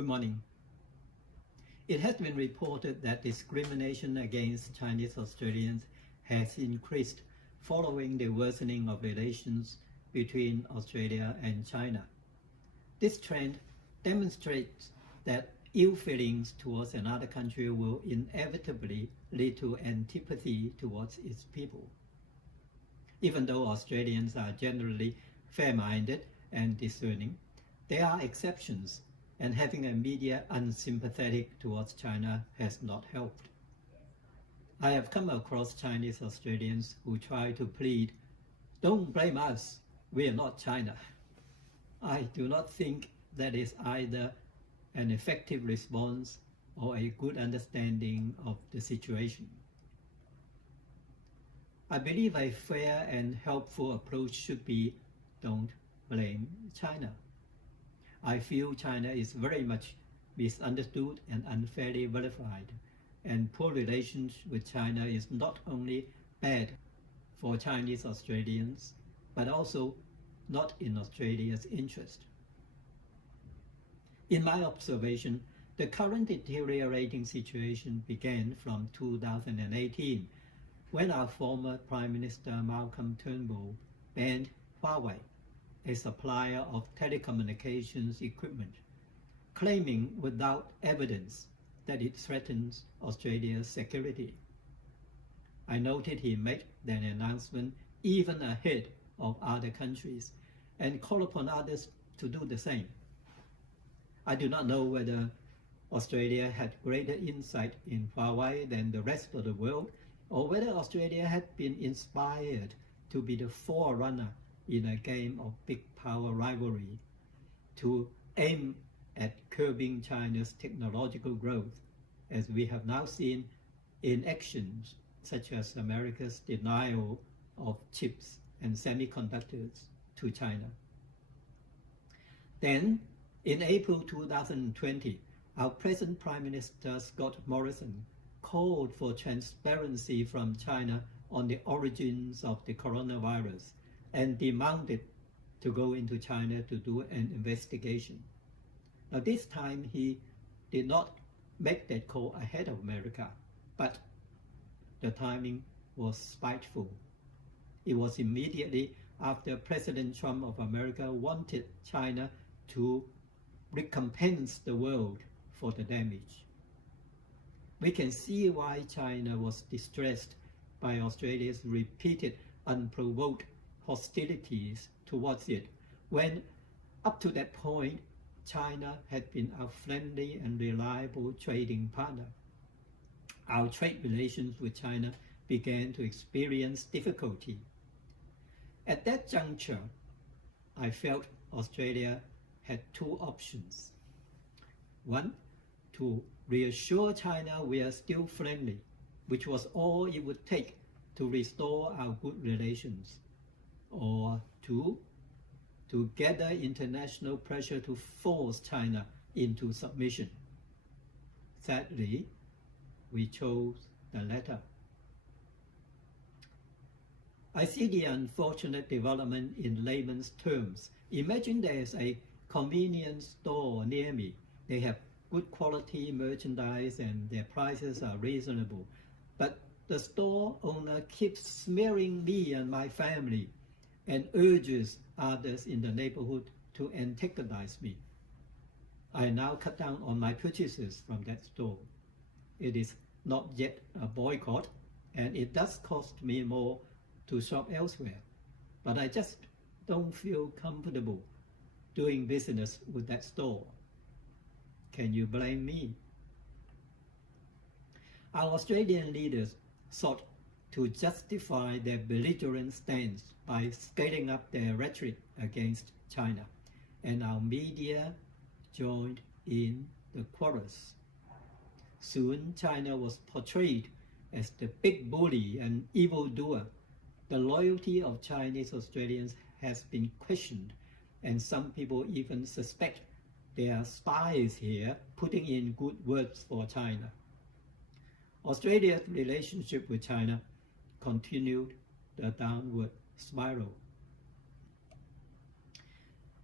Good morning. It has been reported that discrimination against Chinese Australians has increased following the worsening of relations between Australia and China. This trend demonstrates that ill feelings towards another country will inevitably lead to antipathy towards its people. Even though Australians are generally fair-minded and discerning, there are exceptions, and having a media unsympathetic towards China has not helped. I have come across Chinese Australians who try to plead, "Don't blame us, we are not China." I do not think that is either an effective response or a good understanding of the situation. I believe a fair and helpful approach should be, don't blame China. I feel China is very much misunderstood and unfairly vilified, and poor relations with China is not only bad for Chinese Australians, but also not in Australia's interest. In my observation, the current deteriorating situation began from 2018, when our former Prime Minister Malcolm Turnbull banned Huawei, a supplier of telecommunications equipment, claiming without evidence that it threatens Australia's security. I noted he made that announcement even ahead of other countries and called upon others to do the same. I do not know whether Australia had greater insight in Huawei than the rest of the world, or whether Australia had been inspired to be the forerunner in a game of big power rivalry to aim at curbing China's technological growth, as we have now seen in actions such as America's denial of chips and semiconductors to China. Then, in April 2020, our present Prime Minister Scott Morrison called for transparency from China on the origins of the coronavirus and demanded to go into China to do an investigation. Now, this time he did not make that call ahead of America, but the timing was spiteful. It was immediately after President Trump of America wanted China to recompense the world for the damage. We can see why China was distressed by Australia's repeated unprovoked hostilities towards it, when up to that point China had been our friendly and reliable trading partner. Our trade relations with China began to experience difficulty. At that juncture, I felt Australia had two options. One, to reassure China we are still friendly, which was all it would take to restore our good relations. Or two, to gather international pressure to force China into submission. Sadly, we chose the latter. I see the unfortunate development in layman's terms. Imagine there is a convenience store near me. They have good quality merchandise and their prices are reasonable. But the store owner keeps smearing me and my family and urges others in the neighborhood to antagonize me. I now cut down on my purchases from that store. It is not yet a boycott, and it does cost me more to shop elsewhere, but I just don't feel comfortable doing business with that store. Can you blame me? Our Australian leaders sought to justify their belligerent stance by scaling up their rhetoric against China, and our media joined in the chorus. Soon, China was portrayed as the big bully and evildoer. The loyalty of Chinese Australians has been questioned, and some people even suspect there are spies here putting in good words for China. Australia's relationship with China continued the downward spiral.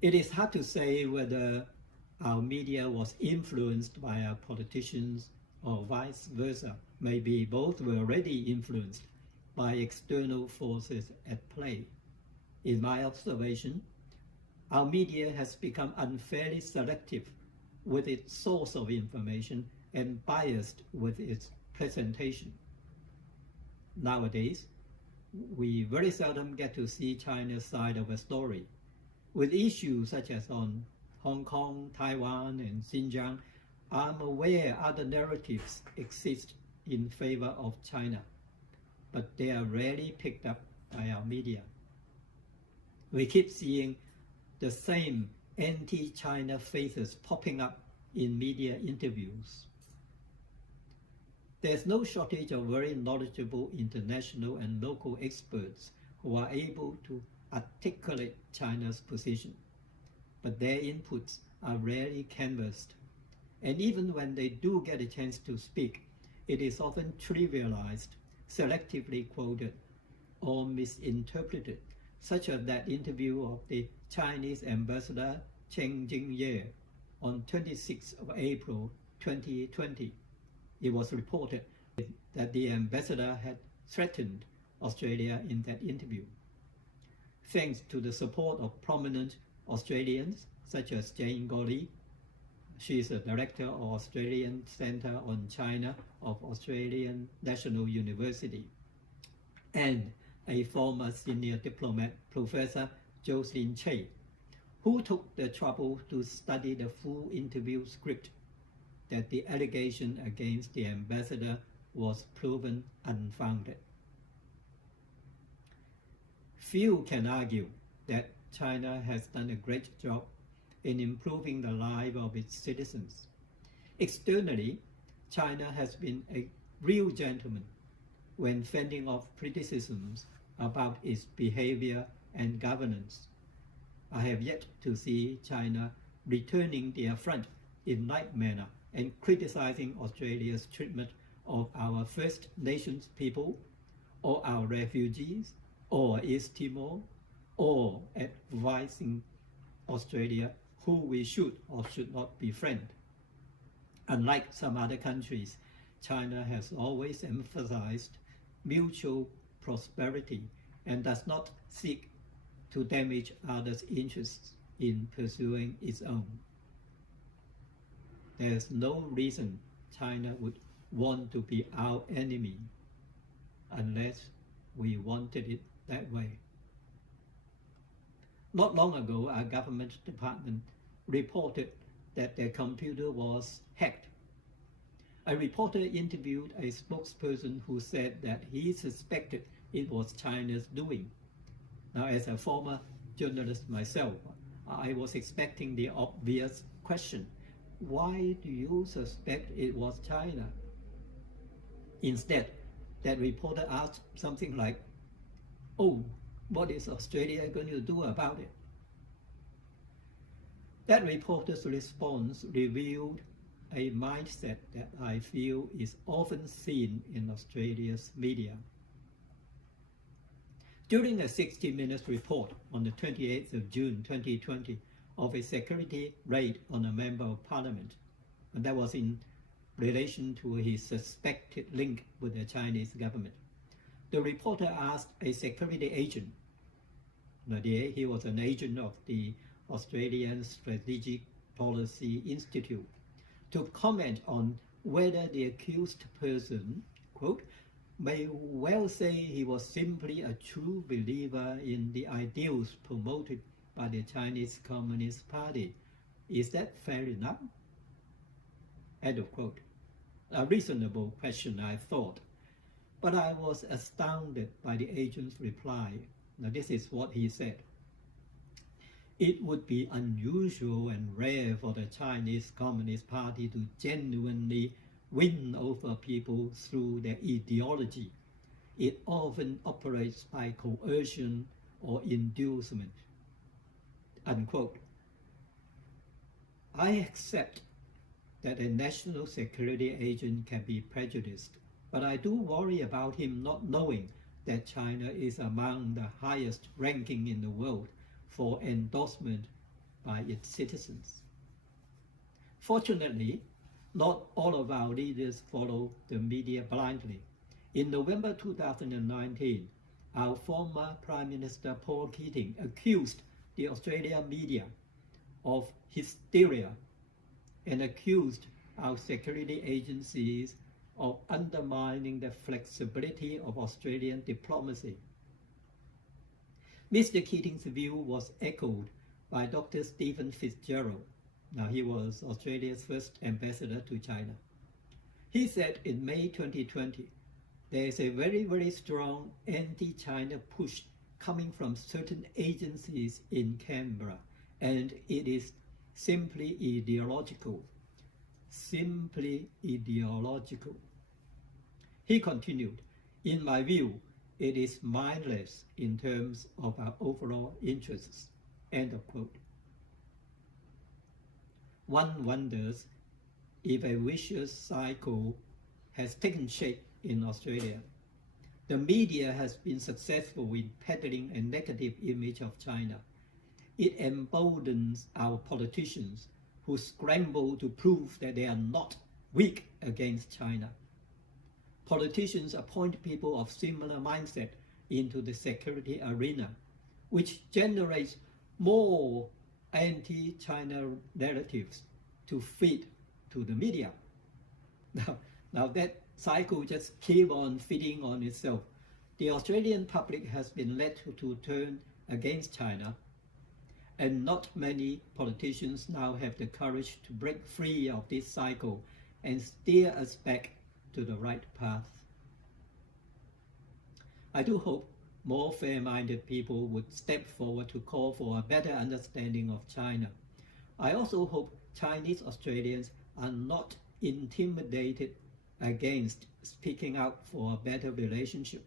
It is hard to say whether our media was influenced by our politicians or vice versa. Maybe both were already influenced by external forces at play. In my observation, our media has become unfairly selective with its source of information and biased with its presentation. Nowadays, we very seldom get to see China's side of a story. With issues such as on Hong Kong, Taiwan, and Xinjiang, I'm aware other narratives exist in favor of China, but they are rarely picked up by our media. We keep seeing the same anti-China faces popping up in media interviews. There's no shortage of very knowledgeable international and local experts who are able to articulate China's position, but their inputs are rarely canvassed. And even when they do get a chance to speak, it is often trivialized, selectively quoted, or misinterpreted, such as that interview of the Chinese ambassador Chen Jingye on 26th of April 2020. It was reported that the ambassador had threatened Australia in that interview. Thanks to the support of prominent Australians such as Jane Gourley, she is a director of Australian Centre on China of Australian National University, and a former senior diplomat, Professor Jocelyn Chey, who took the trouble to study the full interview script, that the allegation against the ambassador was proven unfounded. Few can argue that China has done a great job in improving the lives of its citizens. Externally, China has been a real gentleman when fending off criticisms about its behavior and governance. I have yet to see China returning the affront in like manner and criticizing Australia's treatment of our First Nations people, or our refugees, or East Timor, or advising Australia who we should or should not befriend. Unlike some other countries, China has always emphasized mutual prosperity and does not seek to damage others' interests in pursuing its own. There's no reason China would want to be our enemy unless we wanted it that way. Not long ago, our government department reported that their computer was hacked. A reporter interviewed a spokesperson who said that he suspected it was China's doing. Now, as a former journalist myself, I was expecting the obvious question: why do you suspect it was China? Instead, that reporter asked something like, "Oh, what is Australia going to do about it?" That reporter's response revealed a mindset that I feel is often seen in Australia's media. During a 60 Minutes report on the 28th of June 2020 of a security raid on a member of parliament, and that was in relation to his suspected link with the Chinese government, the reporter asked a security agent, he was an agent of the Australian Strategic Policy Institute, to comment on whether the accused person, quote, may well say he was simply a true believer in the ideals promoted by the Chinese Communist Party. Is that fair enough? End of quote. A reasonable question, I thought, but I was astounded by the agent's reply. Now, this is what he said. It would be unusual and rare for the Chinese Communist Party to genuinely win over people through their ideology. It often operates by coercion or inducement. Unquote. I accept that a national security agent can be prejudiced, but I do worry about him not knowing that China is among the highest ranking in the world for endorsement by its citizens. Fortunately, not all of our leaders follow the media blindly. In November 2019, our former Prime Minister Paul Keating accused the Australian media of hysteria and accused our security agencies of undermining the flexibility of Australian diplomacy. Mr. Keating's view was echoed by Dr. Stephen Fitzgerald. Now, he was Australia's first ambassador to China. He said in May 2020, there is a very, very strong anti-China push coming from certain agencies in Canberra, and it is simply ideological. Simply ideological. He continued, in my view, it is mindless in terms of our overall interests. End of quote. One wonders if a vicious cycle has taken shape in Australia. The media has been successful in peddling a negative image of China. It emboldens our politicians who scramble to prove that they are not weak against China. Politicians appoint people of similar mindset into the security arena, which generates more anti-China narratives to feed to the media. Now that cycle just keeps on feeding on itself. The Australian public has been led to turn against China, and not many politicians now have the courage to break free of this cycle and steer us back to the right path. I do hope more fair-minded people would step forward to call for a better understanding of China. I also hope Chinese Australians are not intimidated against speaking out for a better relationship.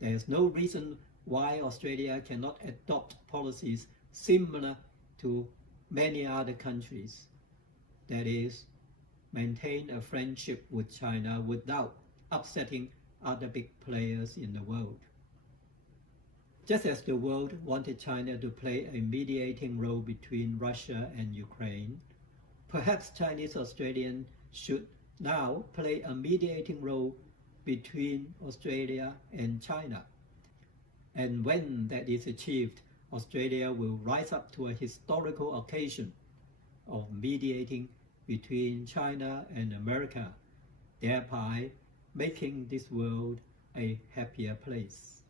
There is no reason why Australia cannot adopt policies similar to many other countries. That is, maintain a friendship with China without upsetting other big players in the world. Just as the world wanted China to play a mediating role between Russia and Ukraine, perhaps Chinese Australians should now play a mediating role between Australia and China. And when that is achieved, Australia will rise up to a historical occasion of mediating between China and America, thereby making this world a happier place.